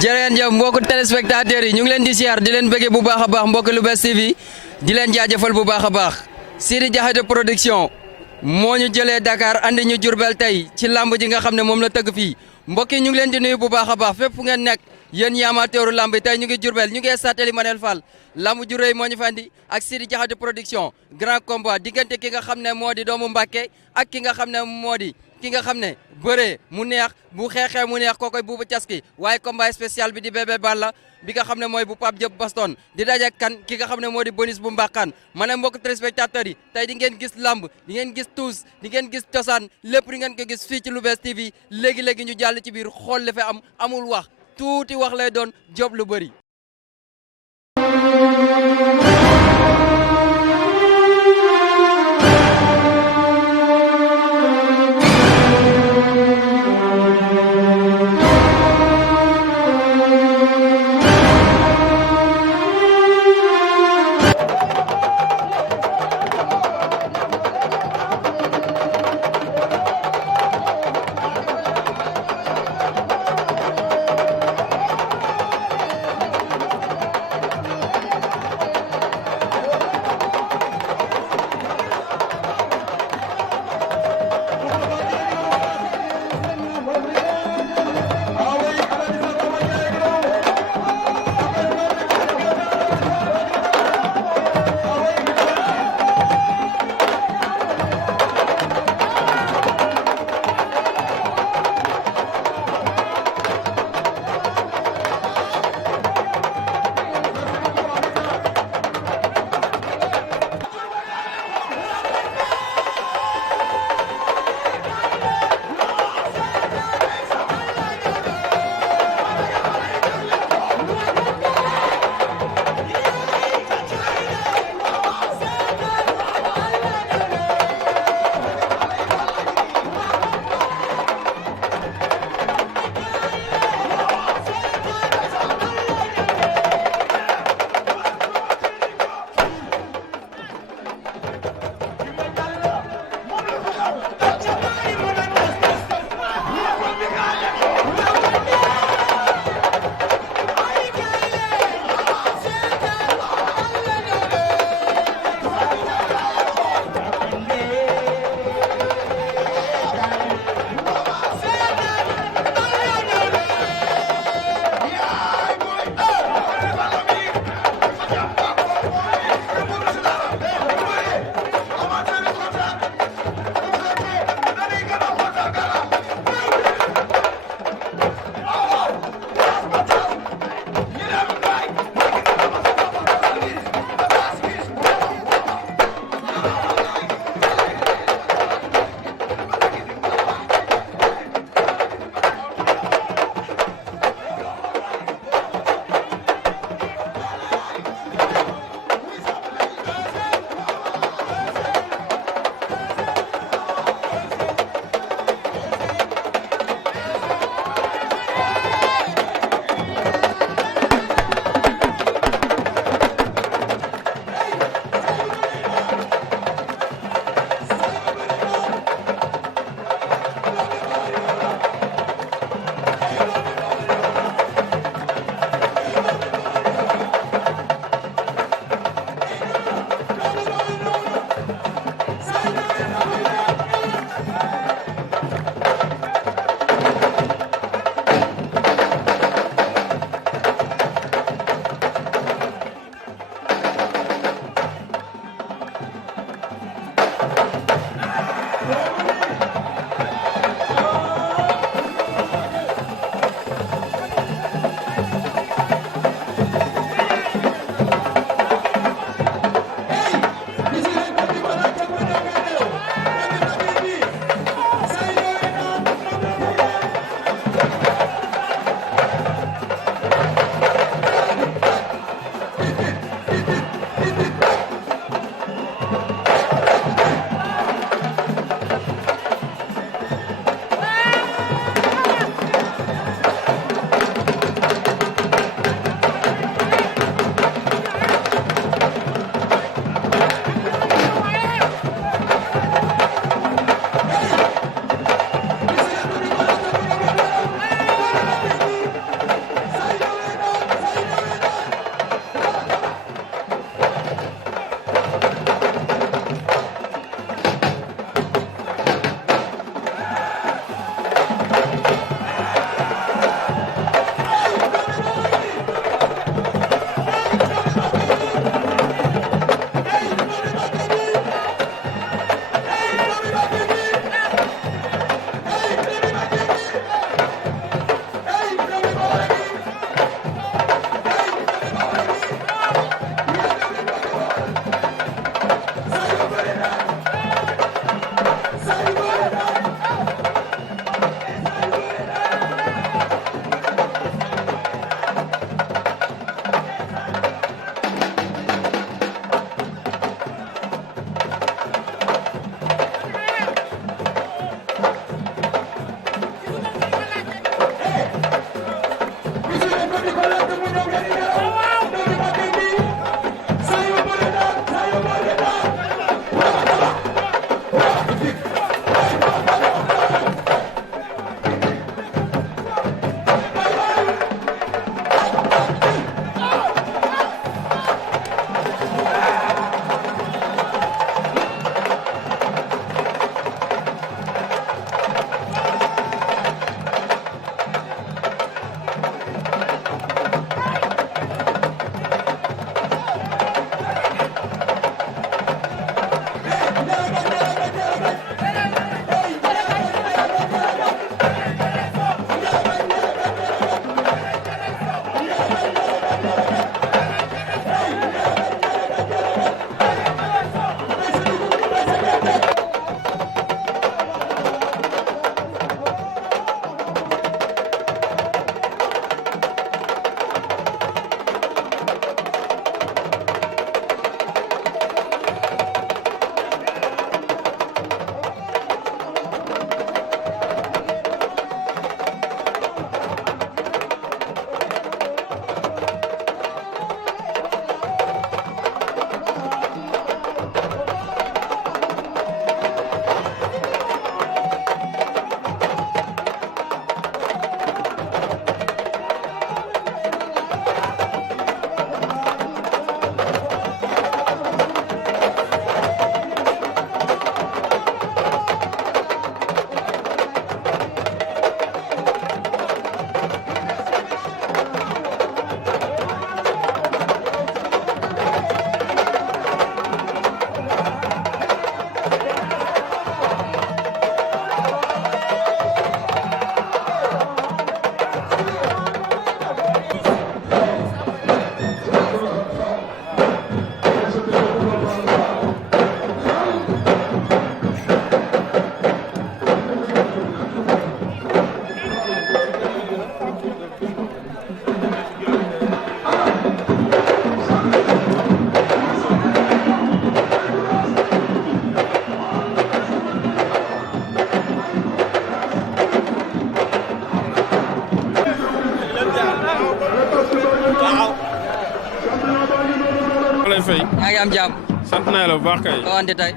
jërëjëf jëf mbokku téléspectateurs yi ñu ngi leen di siyaar di leen bëggee bu baax a baax mbokk Lou'Bess TV di leen jaajëfal bu baax a baax Sidi Diakhaté production moo ñu jëlee Dakar andi ñu Diourbel tey ci lamb ji nga xam ne moom la tëgg fii mbokk yi ñu ngi leen di nuyu bu baax a baax fépp fu ngeen nekk yéen ñi amateuru lamb yi tey ñu ngi Diourbel ñu ngi sateli Manel Fall lamb ju rëy moo ñu fa andi ak Sidi Diakhaté production grand combat diggante ki nga xam ne moo di doomu Mbàkke ak ki nga xam ne moo di ki nga xam ne bëree mu neex bu xeexee mu neex kookoy Buuba Caski waaye combat spécial bi di Bébé Balla bi nga xam ne mooy bu Pape Diop Baston di daje kan ki nga xam ne moo di bonus bu Mbàkkaan ma ne mbokk téléspectateurs yi tey di ngeen gis lamb di ngeen gis tuus di ngeen gis cosaan lépp di ngeen ko gis fii ci Lou'Bess TV léegi-léegi ñu jàll ci biir xool li fi am amul wax tuuti wax lay doon job lu bëri maa ngi am jàmm. sant na yàlla bu baax kay. loo andi tey.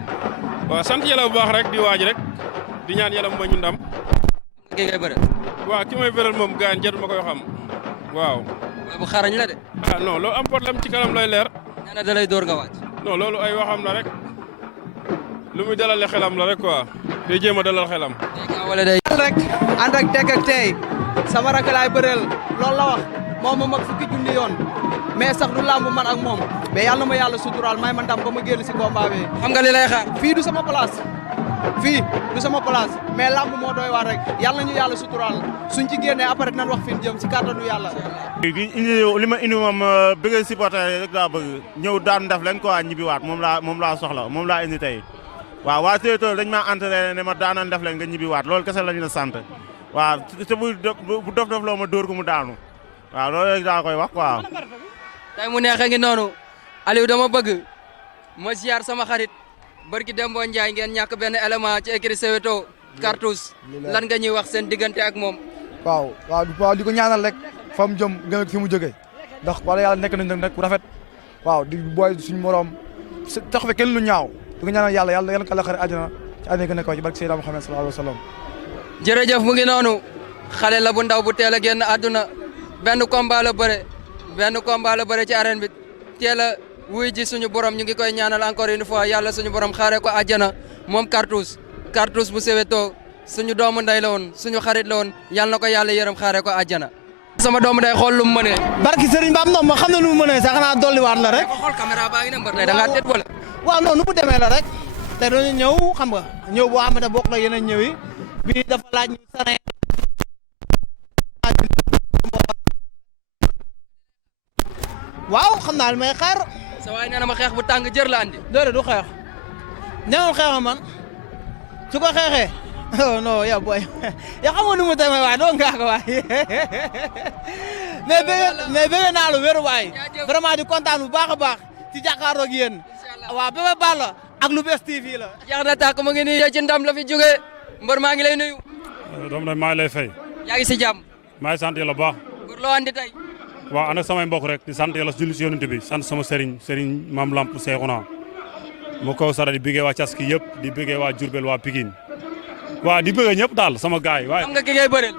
waaw sant yàlla bu baax rek di waaj rek di ñaan yàlla mu ñu ndam. ki ngay bëre. waaw ki may bëral moom gaañ jot ma koy xam waaw. bu xarañ la de. ah non loolu am problème ci kanam lay leer. nee na da lay door nga wàcc. non loolu ay waxam la rek lu muy dalale xelam la rek quoi day jéem a dalal xelam. wala day. rek ànd ak tekk ak tey sama rakk laay bëreel loolu la wax moom ma mag fukki junni yoon mais sax du làmb man ak moom mais yàlla na ma yàlla suturaal may ma ndam ba ma génn si combat bi. xam nga li lay xaar. fii du sama place fii du sama place mais làmb moo doy waar rek yàlla nañu yàlla suturaal suñ ci génnee après dinañ wax fi ñu jëm si kàttanu yàlla. li ma indi moom bëgg supporter rek laa bëgg ñëw daan def leen quoi ñibbiwaat moom laa soxla moom laa indi tey waaw waa Sénégal dañ maa entraîné ne ma daanan def leen nga ñibbiwaat loolu kese lañu la sant waaw te bu dof loo ma dóor ko mu daanu waaw loolu rek daa koy wax quoi. tey mu neexee ngi noonu Aliou dama bëgg ma ziar sama xarit barki Dembo Ndiaye ngeen ñàkk benn élément ci écrit Soweto Cartouche lan nga ñuy wax seen diggante ak moom. waaw di ko ñaanal rek fa mu jëm gën fi mu jógee ndax wala yàlla nekk nañ nag bu rafet waaw di booy suñu morom tax fe kenn lu ñaaw di ko ñaanal yàlla ko la xare àjjana ci àddina gën a kaw ci barke Seydina Muhammad sallallahu alayhi wa sallam. jërëjëf mu ngi noonu xale la bu ndaw bu teel a génn àdduna benn combat la bëre ci arène bi teel a wuy ji suñu borom ñu ngi koy ñaanal encore une fois yàlla suñu borom xaaree ko àjjana moom Cartouche bu Soweto suñu doomu nday la woon suñu xarit la woon yàlla na ko yàlla yërëm xaaree ko àjjana. sama doomu day xool lu mu mënee. barki Serigne Ba am na ma xam ne lu mu mënee sax xanaa dolliwaat la rek. xool caméra baa ngi ne mbër tey da ngaa tét wala. waaw non nu mu demee la rek te dañu ñëw xam nga ñëw boo xam ne bokk la yeneen ñëw yi bii dafa laaj ñu sane waaw xam naa li may xaar. sa waay nee na ma xeex bu tàng jër la andi. déedéet du xeex ñëwul xeexam man su ko xeexee non non yow booy yow xam nga nu mu demee waay doo ngaa ko waay mais bëgg naa lu wér waay vraiment di kontaan bu baax a baax ci jàkkaarloo ak yéen waaw Bébé Balla ak Lou'Bess TV la. jeex na tàkk mu ngi nii ci ndam la fi jógee mbër maa ngi lay nuyu. doom na maa ngi lay fay. yaa ngi si jàmm. maa ngi sant yàlla bu baax. mbër loo andi tey. waaw ànd ak samay mbokk rek di sant yàlla julli si yonent bi sant sama Serigne Maam Lamp Seexuna mu kaw sara di bëggee waa Caski yëpp di bëggee waa Diourbel waa Pikine waaw di bëggee ñëpp daal sama gaay waaye. xam nga ki ngay bëreel.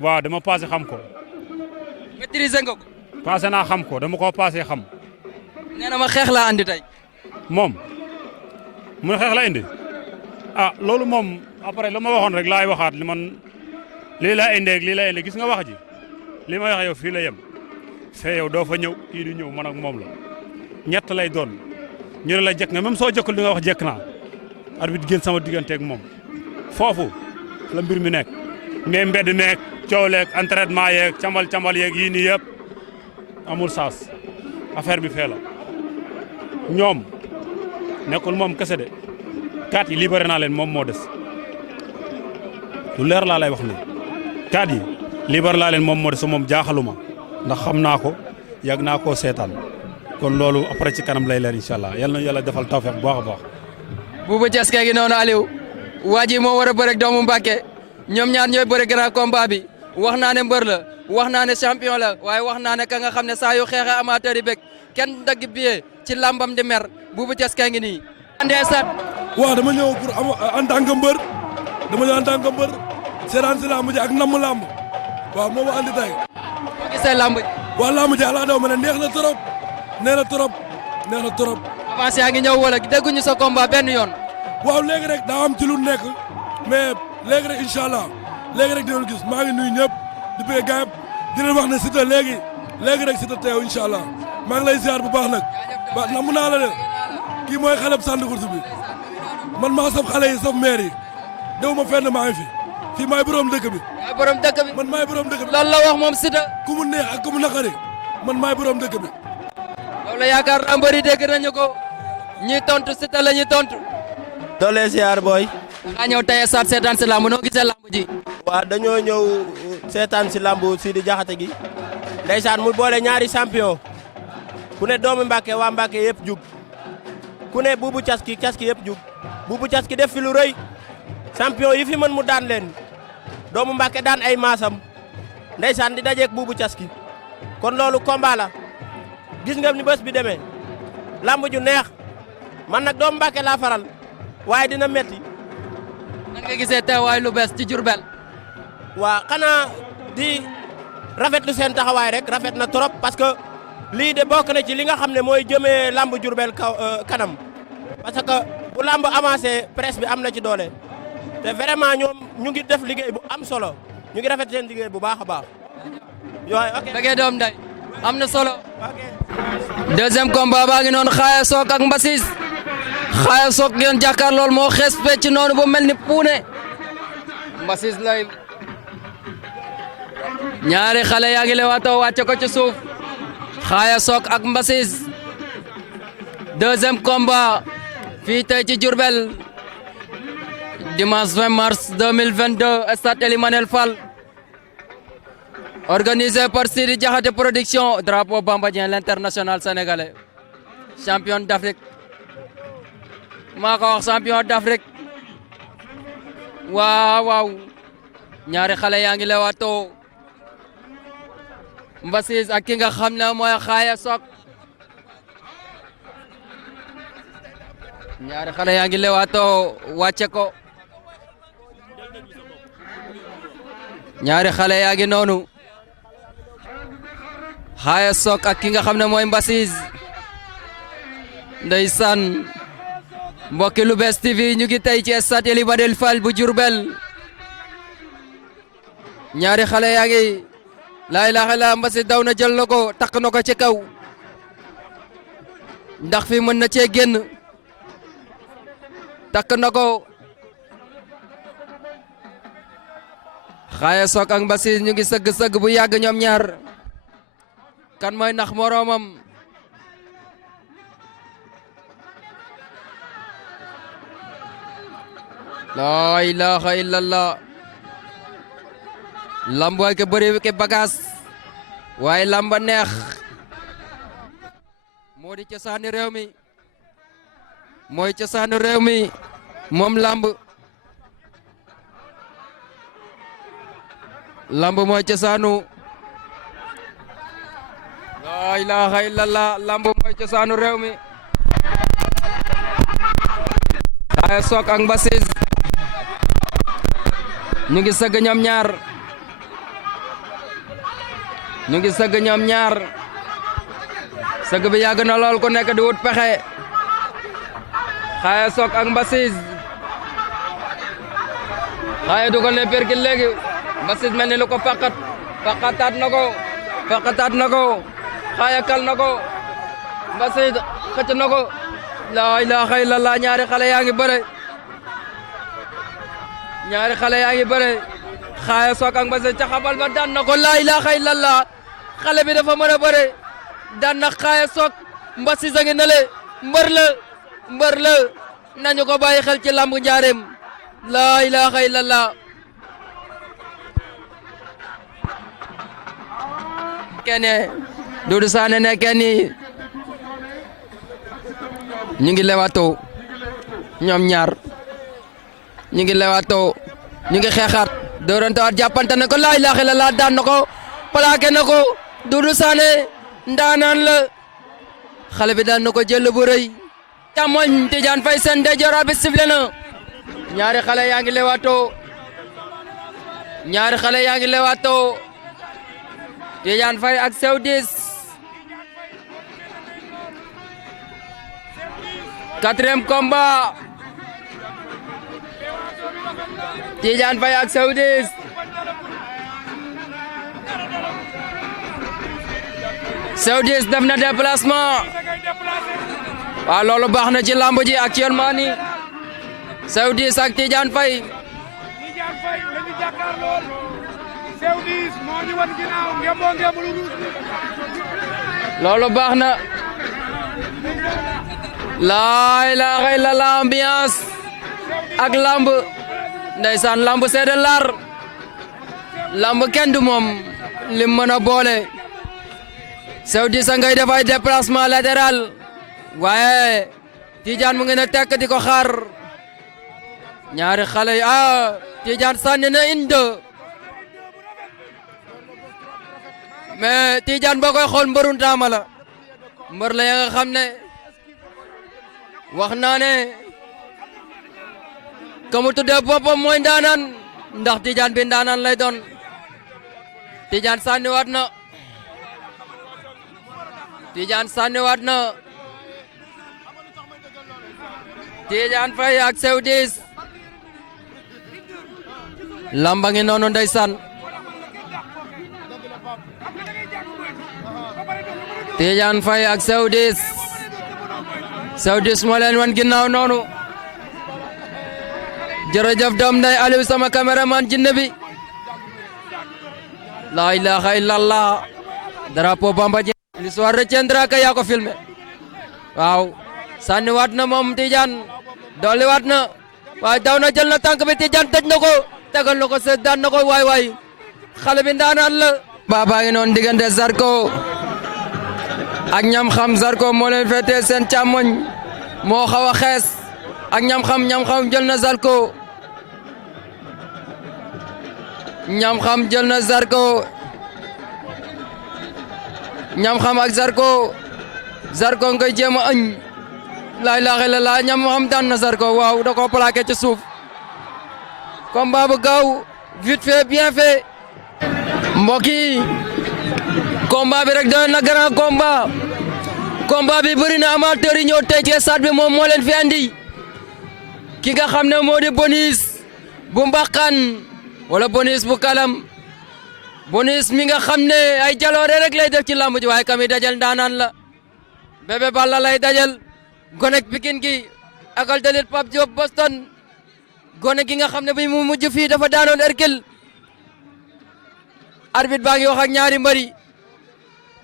waaw dama passé xam ko. maîtriser nga ko. passé naa xam ko dama koo passé xam. nee na ma xeex laa andi tey. moom mu ne xeex la indi ah loolu moom après la ma waxoon rek laay waxaat li man lii laa indi ak lii laa indi gis nga wax ji li ma wax yow fii la yem fee yow doo fa ñëw kii du ñëw man ak moom la ñett lay doon ñu ne la jekk nga même soo jëkkul li nga wax jekk naa arbitre génn sama digganteeg moom foofu la mbir mi nekk mais mbedd meeg coow leeg entraînement yeeg cambal yeeg yii nii yëpp amul saas affaire bi fee la ñoom nekkul moom kese de kaat yi libéré naa leen moom moo des lu leer laa lay wax ni kaat yi libéré naa leen moom moo des moom jaaxaluma ndax xam naa ko yàgg naa koo seetaan kon loolu après ci kanam lay leer incha allah yal na yàlla defal tawfeex bu baax a baax. Bouba Thiass gi noonu Aliou waa ji moo war a bëre ak doomu Mbàkke ñoom ñaar ñooy bëre grand combat bi wax naa ne mbër la wax naa ne champion la waaye wax naa ne ka nga xam ne saa yu xeexee amateur yi bëgg kenn dagg billet ci lambam di mer Bouba Thiass gi ngi nii. andee sat waaw dama ñëw pour en tant que mbër dama ñëw en tant que mbër seetaan si lamb ji ak namm lamb waaw moo ma andi tey. boo gisee lamb ji. waaw lamb ji ala daw ma ne neex na trop neex na trop neex na trop. avancé yaa ngi ñëw wala dégguñu sa combat benn yoon. waaw léegi rek daa am ci lu nekk mais léegi rek incha allah léegi rek dinañu gis maa ngi nuyu ñëpp di bëgg gaay di leen wax ne Siteu léegi rek Siteu teew incha allah maa ngi lay ziar bu baax nag ba namm naa la de kii mooy xale bu Sandcourse bi man maa saf xale yi saf maire yi dew ma fenn maa ngi fi fii maay borom dëkk bi. maay borom dëkk bi man maay borom dëkk bi. loolu la wax moom Siteu. ku mu neex ak ku mu naqari man maay borom dëkk bi. loolu la yaakaar naa mbëri dégg nañu ko ñi tontu Siteu la ñuy tontu. doole ziar booy. nga ñëw tey saat seetaan si lamb noo gisee lamb ji. waaw dañoo ñëw seetaan si lamb Sidi Diakhaté gi ndeysaan mu boole ñaari champion ku ne doomu Mbàkke waa Mbàkke yëpp jug ku ne Bouba Thiass yëpp jug Bouba Thiass def fi lu rëy champion yi fi mën mu daan leen doomu Mbàkke daan ay maasam ndeysaan di dajeek Bouba Thiass kon loolu combat la gis nga ni bés bi demee lamb ju neex man nag doomu Mbàkke laa faral waaye dina metti. nan nga gisee teewaay lu bees ci Diourbel. waa xanaa di rafetlu seen taxawaay rek rafet na trop parce que lii de bokk na ci li nga xam ne mooy jëmee lamb Diourbel kanam parce que bu lamb avancé presse bi am na ci doole te vraiment ñoom ñu ngi def liggéey bu am solo ñu ngi rafet seen liggéey bu baax a baax. yooyu ok bëggee doom nday am na solo. deuxième combat baa ngi noonu Xaaya Sock ak Mbassis Xaaya Sock ngeen jàkkaar lool moo xees pecc noonu bu mel ni puune Mbassis lay ñaari xale yaa ngi lewaatoo wàcce ko ci suuf Xaaya Sock ak Mbassis deuxième combat fii tey ci Diourbel dimanche 20 mars 2022 stade Ely Manel Fall organisé par Sidi Diakhaté production drapeau Bamba Dieng l'international sénégalais champion d'Afrique maa ko wax champion d'Afrique waaw ñaari xale yaa ngi lewaatoo Mbassis ak ki nga xam ne mooy Xaaya Sock ñaari xale yaa ngi lewaatoo wàcce ko ñaari xale yaa ngi noonu Xaaya Sock ak ki nga xam ne mooy Mbassis ndeysaan mbokki Lou'Bess TV ñu ngi tey ci stade Ely Manel Fall bu Diourbel ñaari xale yaa ngi laa ilaaha illa Mbassis daw na jël na ko takk na ko ci kaw ndax fi mën na cee génn takk na ko Xaaya Sock ak Mbassis ñu ngi sëgg bu yàgg ñoom ñaar kan mooy nax moroomam laa ilaaha illallah lamb waay ke bëri ke bagaas waaye lamba neex moo di cosaanu réew mi mooy cosaanu réew mi moom lamb mooy cosaanu laa ilaaha illallah lamb mooy cosaanu réew mi Xaaya Sock ak Mbassis ñu ngi sëgg ñoom ñaar ñu ngi sëgg ñoom ñaar sëgg bi yàgg na lool ku nekk di wut pexe Xaaya Sock ak Mbassis Xaaya dugal ne perkil léegi Mbassis mel ni lu ko faqataat na ko Xaaya kal na ko Mbassis xëcc na ko laa ilaaha illallah ñaari xale yaa ngi bëre Xaaya Sock ak Mbassis ca xabal ba daan na ko laa ilaaha illallah xale bi dafa mën a bëre daan na Xaaya Sock Mbassis a ngi nale mbër la nañu ko bàyyi xel ci lamb njaareem laa ilaaha illallah kene Doudou Sané ne kenni ñu ngi lewaatoo ñoom ñaar ñu ngi lewaatoo ñu ngi xeexaat doorantawaat jàppante ne ko laa ilaaha illallah daan na ko plaqué na ko Doudou Sané ndaanaan la xale bi daan na ko jël bu rëy càmmoñ Tidiane Faye seen ndeyjoor arbitre sifflé na ñaari xale yaa ngi lewaatoo Tidiane Faye ak Sew 10 quatrième combat Tidiane Faye ak Sew 10 Sew 10 def na déplacement waaw loolu baax na ci lamb ji actuellement ni Sew 10 ak Tidiane Faye loolu baax na laa ilaaha illallah ambiance ak lamb ndeysaan lamb c'est de l'art lamb kenn du moom lim mën a boole Sew 10 ngay def ay déplacement latéral waaye Tidiane mu ngi na tekk di ko xaar ñaari xale yi Tidiane sànni na inde mais Tidiane boo koy xool mbëru ndaama la mbër la ya nga xam ne wax naa ne ka mu tuddee boppam mooy ndaanaan ndax Tidiane bi ndaanaan lay doon Tidiane sànniwaat na Tidiane sànniwaat na Tidiane Faye ak Sew Diis lamba ngi noonu ndeysaan Tidiane Faye ak Sew Diis moo leen wan ginnaaw noonu jërëjëf doom nday Aliou sama caméraman jinne bi la ilaha illallah drapeau Bamba Dieng l'histoire retiendra que yaa ko filmé waaw sànni waat na moom Tidiane dolli waat na waaye daw na jël na tànk bi Tidiane tëj na ko tegal na ko seet daan na ko waay xale bi ndaanaan la baba ngi noonu diggante Zarko ak ñam xam Zarko moo leen féetee seen càmmoñ moo xaw a xees ak ñam xam jël na Zarko ñam xam jël na Zarko ñam xam ak Zarko ngay jéem a añ laa ilaaha illallaah ñam xam daan na Zarko waaw da ko plaqué ci suuf combat bu gaaw vite fait bien fait mbokk yi combat bi rek doon na grand combat bi bëri na amateur yi ñëw tey ci stade bi moom moo leen fi andi ki nga xam ne moo di Bonis bu Mbaxaan wala Bonis bu Kalam Bonis mi nga xam ne ay jaloore rek lay def ci lamb ji waaye kami dajal ndaanaan la Bébé Balla lay dajal gonek Pikine gi akal dalit Pape Diop Boston gone gi nga xam ne bi mu mujj fii dafa daanoon Hercule arbitre baa ngi wax ak ñaari mbëri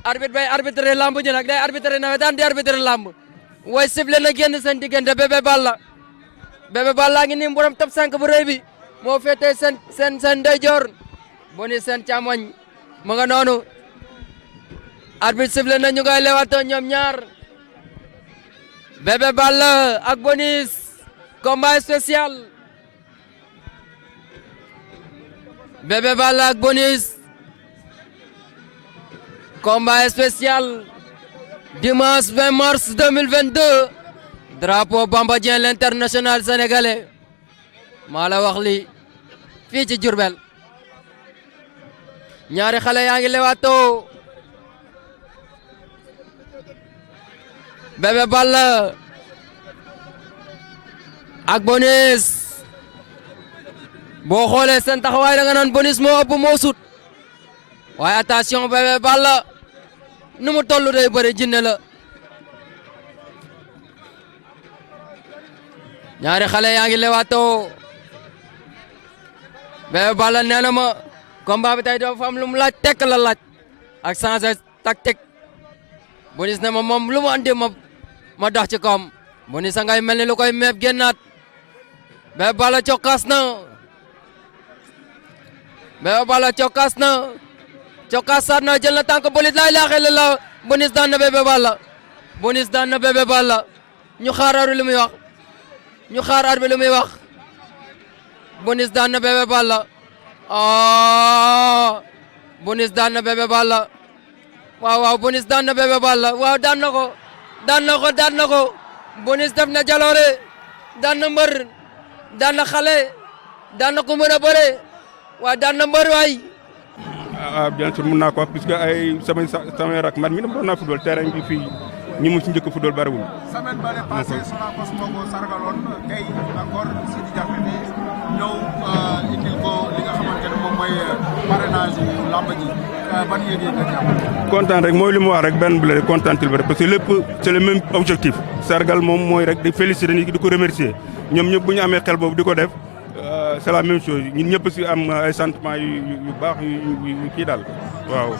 arbitre bay arbitre lamb ji nag day arbitre nawetaan di arbitre lamb way sifflé na génn seen diggante Bébé Balla ngi nii borom top 5 bu rëy bi moo féetee seen ndeyjoor Bonis seen càmmoñ mu nga noonu arbitre sifflé na ñu ngay lewato ñoom ñaar Bébé Balla ak Bonis combat spécial Bébé Balla ak Bonis combat spécial dimanche 20 mars 2022 drapeau Bamba Dieng l'international sénégalais maa la wax li fii ci Diourbel ñaari xale yaa ngi lewato Bébé Balla ak Bonis boo xoolee seen taxawaay da nga naan Bonis moo ëpp moo sut waaye attention Bébé Balla nu mu toll day bëri jinne la ñaari xale yaa ngi lewato Bébé Balla nee na ma combat bi tey dafa am lu mu laaj tekk la laaj ak changer tactique Bonis ne ma moom lu mu andi ma dox ci kawam Bonis a ngay mel ni lu koy meeb génnaat Bébé Balla cokkaas na Bébé Balla cokkaas saat na jël na tànk Bonis laa ilaaha illallaah Bonis daan na Bébé Balla ñu xaar arbitre lu muy wax Bonis daan na Bébé Balla Bonis daan na Bébé Balla waaw Bonis daan na Bébé Balla waaw daan na ko Bonis def na jaloore daan na mbër daan na xale daan na ko mën a bëre waaw daan na mbër waay bien sûr mën naa ko wax puisque ay samay rak man mi dama doon naa football terrain bi fii ñi mu ci njëkk football bariwul. semaine ba le passé Sonacos moo ko sargaloon tey encore Sidi Diakhaté ñëw indil ko li nga xamante ne moom mooy parrainage yu làmb ji ban yëg-yëg nga jàpp. kontaan rek mooy li mu wax rek benn bu la kontaan til rek parce que lépp c'est le même objectif sargal moom mooy rek di féliciter nit di ko remercier ñoom ñëpp bu ñu amee xel boobu di ko def c'est la même chose ñun ñëpp si am ay sentiments yu baax yu kii daal waaw.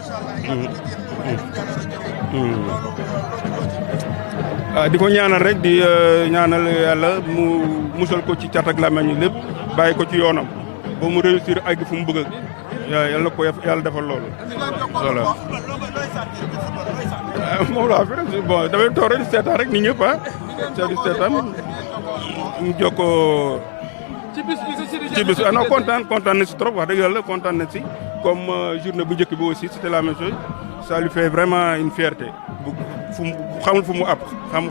di ko ñaanal rek di ñaanal yàlla mu musal ko ci cat ak làmmiñ yi lépp bàyyi ko ci yoonam ba mu réussir àgg fu mu bëgg yàlla ko yàlla defal loolu voilà. moom laa fi bon damay toog rek di seetaan rek nit ñëpp di seetaan ñu jokkoo ci bis non kontaan na si trop wax dëgg yàlla kontaan na si comme journée bu njëkk bi aussi c'était la même chose ça lui fait vraiment une fierté xamul fu mu ab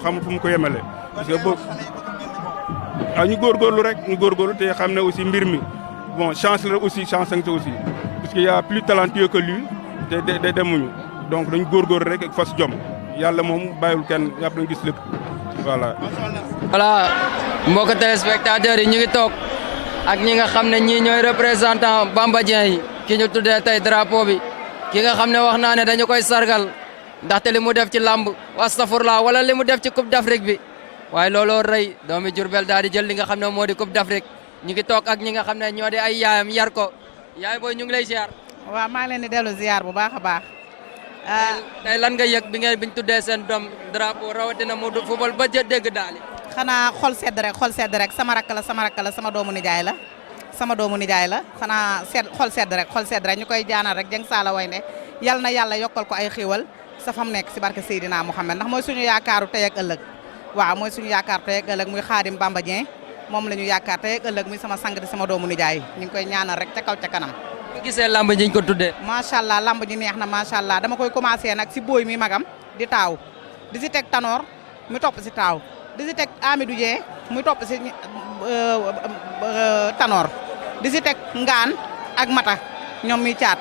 xamul fu mu ko yemale parce que boobu ñu góorgóorlu rek ñu góorgóorlu te xam ne aussi mbir mi bon chance la aussi chance nga aussi parce que y a plus talentueux que lui te demuñu donc dañu góorgóorlu rek ak fas jom yàlla moom bàyyiwul kenn yàpp nañu gis lépp voilà. voilà mbokk téléspectateurs yi ñu ngi toog ak ñi nga xam ne ñii ñooy représentant Bamba Dieng yi ki ñu tuddee tey drapeau bi ki nga xam ne wax naa ne dañu koy sargal ndaxte li mu def ci làmb astafurla wala li mu def ci coupe d'Afrique bi waaye looloo rëy doomi Diourbel daal di jël li nga xam ne moo di coupe d'Afrique ñu ngi toog ak ñi nga xam ne ñoo di ay yaayam yar ko yaay booy ñu ngi lay ziar. waaw maa ngi leen di dellu ziar bu baax a baax. tey lan nga yëg biñ tuddee seen doom drapeau rawatina mu football ba dégg daali. xanaa xol sedd rek sama rakk la sama doomu nijaay la xanaa xol sedd rek ñu koy jaanal rek Dieng Saala Waynde yal na yàlla yokkal ko ay xiiwal sa fam nekk si barke Seydina Mouhamed ndax mooy suñu yaakaaru tey ak ëllëg waaw mooy suñu yaakaar tey ak ëllëg muy Xaadim Bamba Dieng moom la ñu yaakaar tey ak ëllëg muy sama sang di sama doomu nijaay ñu ngi koy ñaanal rek ca kaw ca kanam. bu gisee lamb ji ñu ko tuddee. macha allah lamb ji neex na macha allah dama koy commencé nag si booy mi magam di taaw di si teg Tanor mi topp si taaw di si teg Amidou Dieng muy topp si Tanor di si teg Ngaan ak Mata ñoom mi caat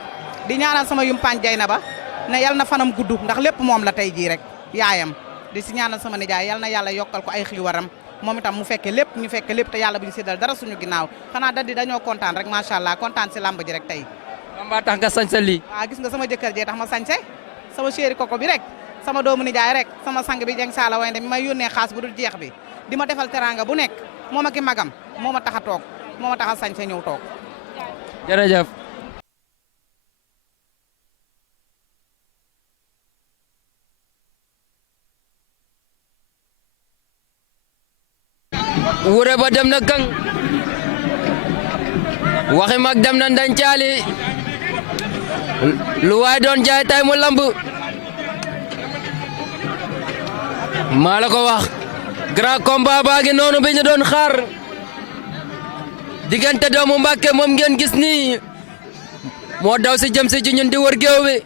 di ñaanal sama yumpaañ jay na ba ne yal na fanam gudd ndax lépp moom la tey jii rek yaayam di si ñaanal sama nijaay yal na yàlla yokkal ko ay xiiwaram moom itam mu fekke lépp ñu fekke lépp te yàlla bu ñu séddal dara suñu ginnaaw xanaa da di dañoo kontaan rek macha allah kontaan si lamb ji rek tey. Bamba tax nga sañse lii. waaw gis nga sama jëkkër jee tax ma sañse sama chéri koko bi rek sama doomu nijaay rek sama sang bi Dieng Saala Waynde mi may yónnee xaas bu dul jeex bi di ma defal teranga bu nekk moom ak i magam moo ma tax a toog moo ma tax a sañse ñëw toog. jërëjëf. wure ba dem na gang waxi mag dem na ndancaali lu waay doon jaay tay mu lamb maa la ko wax grand combat baa ngi noonu bi ñu doon xaar diggante doomu Mbàkke moom ngeen gis nii moo daw si jëm si ji ñun di wër géew bi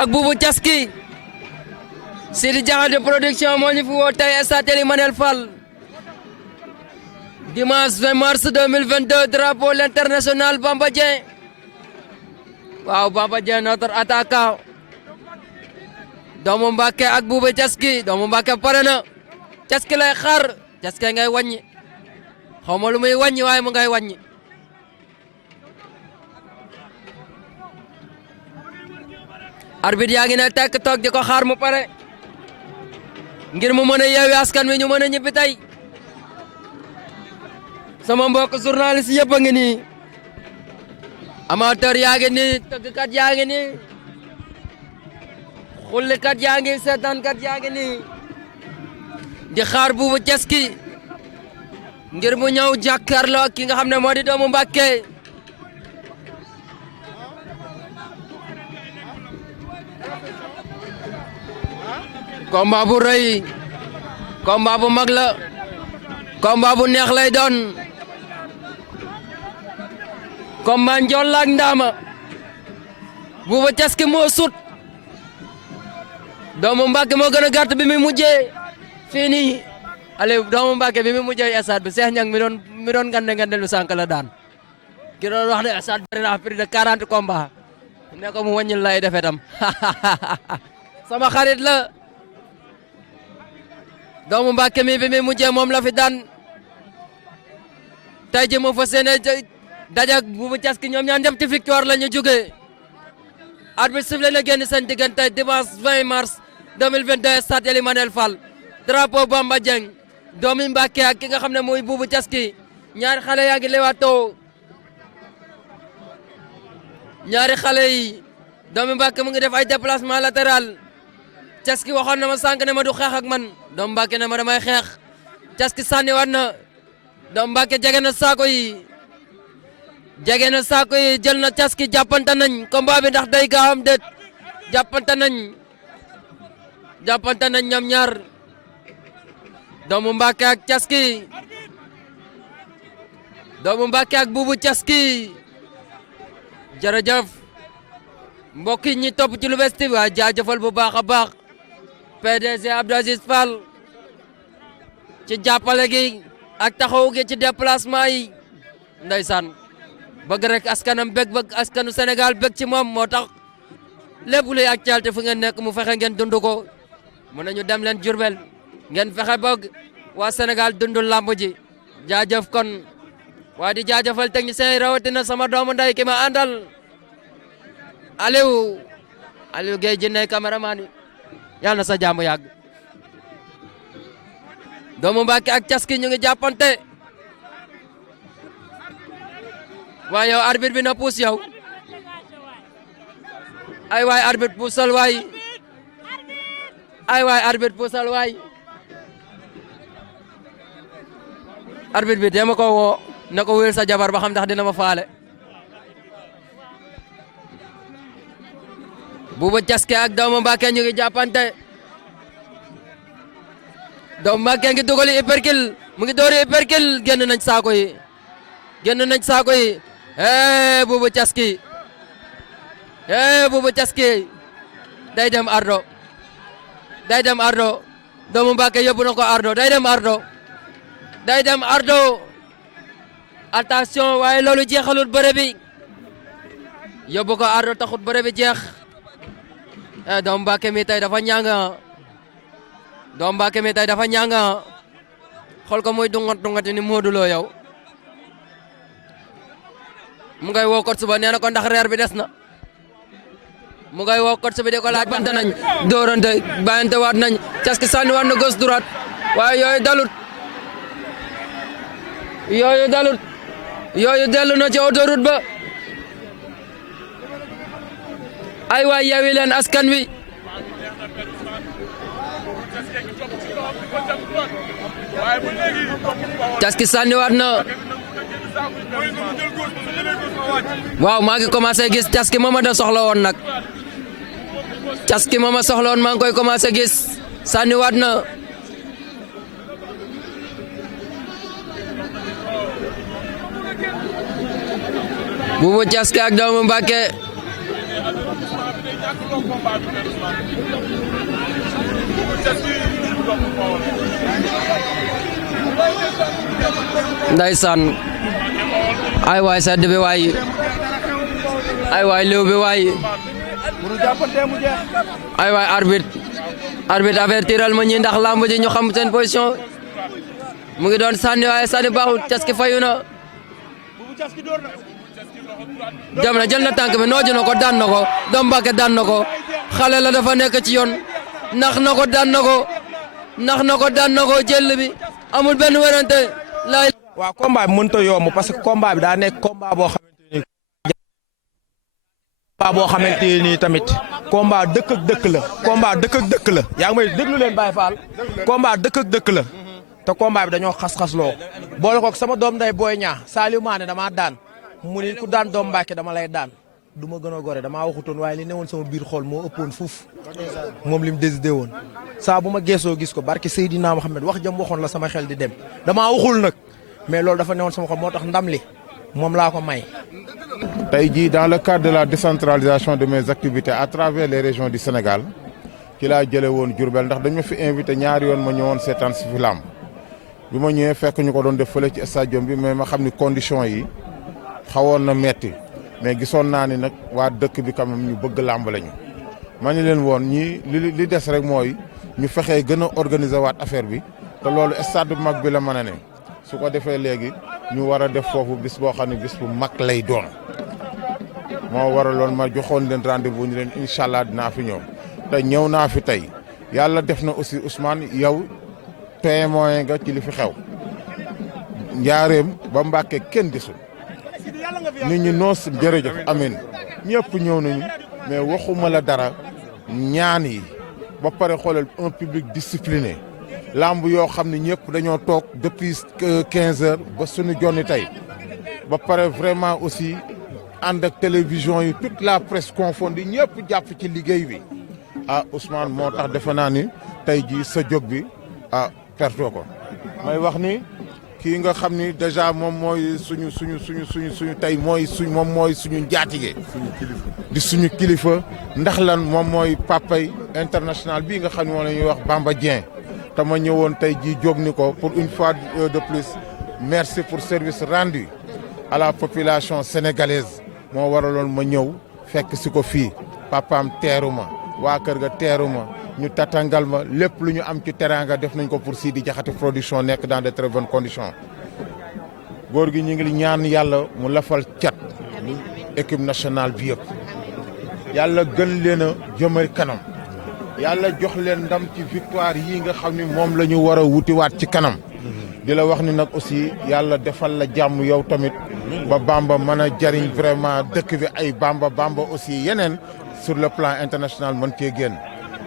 ak Buubu Caski Sidi Diakhaté production moo ñu fi woo tey stade Ely Manel Fall dimanche 20 mars 2022 drapeau l'international Bamba Dieng waaw Bamba Dieng notre attaquant doomu Mbàkke ak Buubu Caski doomu Mbàkke pare na Caski lay xaar Caski ngay wàññi xaw ma lu muy wàññi waaye mu ngay wàññi arbitre yaa ngi ne tekk toog di ko xaar mu pare ngir mu mën a yeewi askan wi ñu mën a ñibbi tey sama mbokk journaliste yëpp a ngi nii amateur yaa ngi nii tëggkat yaa ngi nii xullikat yaa ngi seetaankat yaa ngi nii di xaar Buubu Caski ngir mu ñëw jàkkaarloo ki nga xam ne moo di doomu Mbàkke combat bu rëy combat bu mag la combat bu neex lay doon combat njool la ak ndaama Buubu Caski moo sut doomu Mbàkke moo gën a gàtt bi mi mujjee fii nii ale doomu Mbàkke bi mi mujjee stade bi Cheikh Niang mi doon ngande lu sànq la daan ki doon wax ne stade bari na plus de 40 combat ne ko mu wàññil lay defee tam sama xarit la doomu Mbàkke mi bi mi mujjee moom la fi daan tey ji mu fas yéene dajak Buubu Caski ñoom ñaar ñëpp ci victoire la ñu jógee arbitre sifflé na génn seen diggante dimanche 20 mars 2022 stade Ely Manel Fall drapeau Bamba Dieng doomi Mbàkke ak ki nga xam ne mooy Buubu Caski ñaari xale yaa ngi lewaatoo ñaari xale yi doomi Mbàkke mu ngi def ay déplacement latéral Caski waxoon na ma sànq ne ma du xeex ak man doomu Mbàkke ne ma damay xeex Caski sànni waat na doomu Mbàkke jege na saako yi jël na Caski jàppante nañ combat bi ndax day gaaw am déet jàppante nañ ñoom ñaar doomu Mbàkke ak Caski doomu Mbàkke ak Buubu Caski jërëjëf mbokk yi ñi topp ci Lou'Bess TV waa jaajëfal bu baax a baax PDG Abdou Aziz Fall ci jàppale gi ak taxaw gi ci déplacement yi ndeysaan bëgg rek askanam bëgg askanu Sénégal bëgg ci moom moo tax lépp luy actualité fu ngeen nekk mu fexe ngeen dund ko mën nañu dem leen Diourbel ngeen fexe bëgg waa Sénégal dundul lamb ji jaajëf kon waa di jaajëfal technicien yi rawatina sama doomu nday ki ma àndal Aliou Gueye jinne cameraman yi yàlla na sa jàmm yàgg doomu Mbàkke ak Caski ñu ngi jàppante waaye yow arbitre bi na puus yow ay waay arbitre puusal waay ay waay arbitre puusal waay arbitre bi dama ko woo na ko wéel sa jabar ba xam ndax dina ma faale Bouba Caski ak doomu Mbàkke ñu ngi jàppante doomu Mbàkke ngi dugali hypercule mu ngi doori hypercule génn nañ saako yi Bouba Caski Bouba Caski day dem ardo doomu Mbàkke yóbbu na ko ardo day dem ardo attention waaye loolu jeexalul bëre bi yóbbu ko ardo taxut bëre bi jeex doomu Mbàkke mi tey dafa ñanga xool ko muy dungati ni Modou Lo yow mu ngay woo kot suba nee na ko ndax reer bi des na mu ngay woo kot suba di ko laaj bante nañ doorante bàyyante waat nañ Caski sànni waat na gauche droite waaye yooyu dellu na ci autoroute ba ay waay Yewwi Leen Askan Wi Caski sànni waat na waaw maa ngi commencé gis Caski ma da soxla woon nag Caski ma soxla woon maa ngi koy commencé gis sànni waat na Bouba Caski ak doomu Mbàkke ndeysaan ay waay sedd bi waay ay waay liw bi waay ay waay arbitre avertiral ma ñi ndax lamb ji ñu xam seen position mu ngi doon sànni waaye sànni baaxul Caski fayu na dem na jël na tànk bi nooju na ko daan na ko doomu Mbàkke daan na ko xale la dafa nekk ci yoon nax na ko daan na ko jël bi amul benn werante laay waaw combat bi mënut a yomb parce que combat bi daa nekk combat boo xamante ni tamit combat dëkk ak dëkk la yaa ngi may déglu leen Baye Fall combat dëkk ak dëkk la te combat bi dañoo xas-xasloo boole ko sama doom nday Boy Niang Saliou Mané damaa daan mu ni ku daan doom Mbàkke dama lay daan du ma gën a gore damaa waxutoon waaye li newoon sama biir xol moo ëppoon fuuf moom li mu décidé woon saa bu ma geesoo gis ko barke Seydina Mohamed wax jam waxoon la sama xel di dem damaa waxul nag mais loolu dafa newoon sama xol moo tax ndam li moom laa ko may. tey jii dans le cadre de la décentralisation de mes activités à travers les régions du Sénégal ci laa jëlee woon Diourbel ndax dañ ma fi invité ñaari yoon ma ñëwoon seetaan si fi làmb bi ma ñëwee fekk ñu ko doon def fële ci stadium bi mais ma xam ni conditions yi xawoon na metti mais gisoon naa ni nag waa dëkk bi quand même ñu bëgg làmb lañu ma ni leen woon ñii li des rek mooy ñu fexee gën a organiser waat affaire bi te loolu stade bu mag bi la mën a ne su ko defee léegi ñu war a def foofu bis boo xam ne bis bu mag lay doon moo waraloon ma joxoon leen rendez-vous ñu leen incha allah dinaa fi ñëw te ñëw naa fi tey yàlla def na aussi Ousmane yow témoin nga ci li fi xew njaareem ba Mbàkke kenn gisul nit ñi noos jërëjëf amin ñëpp ñëw nañu mais waxuma la dara ñaan yi ba pare xoolal un public discipliné lamb yoo xam ne ñëpp dañoo toog depuis 15 heures ba suñu jonni tey ba pare vraiment aussi ànd ak télévision yi toute la presse confondue ñëpp jàpp ci liggéey bi ah Ousmane moo tax defe naa ni tey jii sa jóg bi ah pertoo ko may wax ni kii nga xam ni déjà moom mooy suñu tey mooy moom mooy suñu njaatige di suñu kilifa ndax lan moom mooy papay international bii nga xam ne moom la ñuy wax Bamba Dieng te ma ñëwoon tey jii jóg ni ko pour une fois de plus merci pour service rendu à la population sénégalaise moo waraloon ma ñëw fekk si ko fii papaam teeru ma waa kër ga teeru ma ñu tatangal ma lépp lu ñu am ci teraanga def nañ ko pour Sidi Diakhaté production nekk dans de très bonnes conditions góor gi ñu ngi ñaan yàlla mu lafal cat équipe nationale bi yëpp yàlla gën leen a jëmal kanam yàlla jox leen ndam ci victoire yii nga xam ni moom la ñu war a wutiwaat ci kanam di la wax ni nag aussi yàlla defal la jàmm yow tamit ba Bamba mën a jariñ vraiment dëkk bi ay Bamba aussi yeneen sur le plan international mën cee génn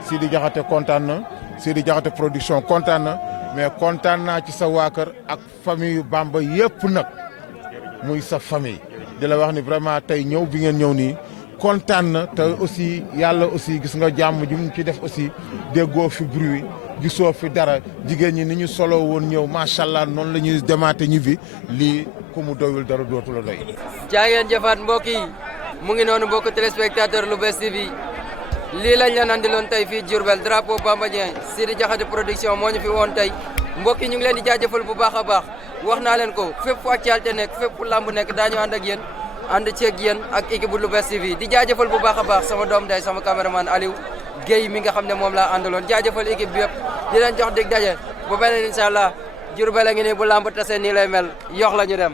Sidi Diakhaté kontaan na Sidi Diakhaté production kontaan na mais kontaan naa ci sa waa kër ak famille yu Bamba yëpp nag muy sa famille di la wax ni vraiment tey ñëw bi ngeen ñëw nii kontaan na te aussi yàlla aussi gis nga jàmm ji mu ci def aussi déggoo fi bruit gisoo fi dara jigéen ñi ni ñu solo woon ñëw macha allah noonu la ñuy demaate ñibbi lii ku mu doyul dara dootu la doy. jaa ngeen jëfaat mbokk yi mu ngi noonu mbokk téléspectateur Lou'Bess TV lii lañ leen andiloon tey fii Diourbel drapeau Bamba Dieng Sidi Diakhaté production moo ñu fi woon tey mbokk yi ñu ngi leen di jaajëfal bu baax a baax wax naa leen ko fépp fu actualité nekk fépp fu lamb nekk daañu ànd ak yéen ànd ceeg yéen ak équipe bu Lou'Bess TV di jaajëfal bu baax a baax sama doom day sama caméraman Aliou Guèye mi nga xam ne moom laa àndaloon jaajëfal équipe bi yëpp di leen jox dig daje bu beneen incha allah Diourbel a ngi nii bu lamb tase nii lay mel yox la ñu dem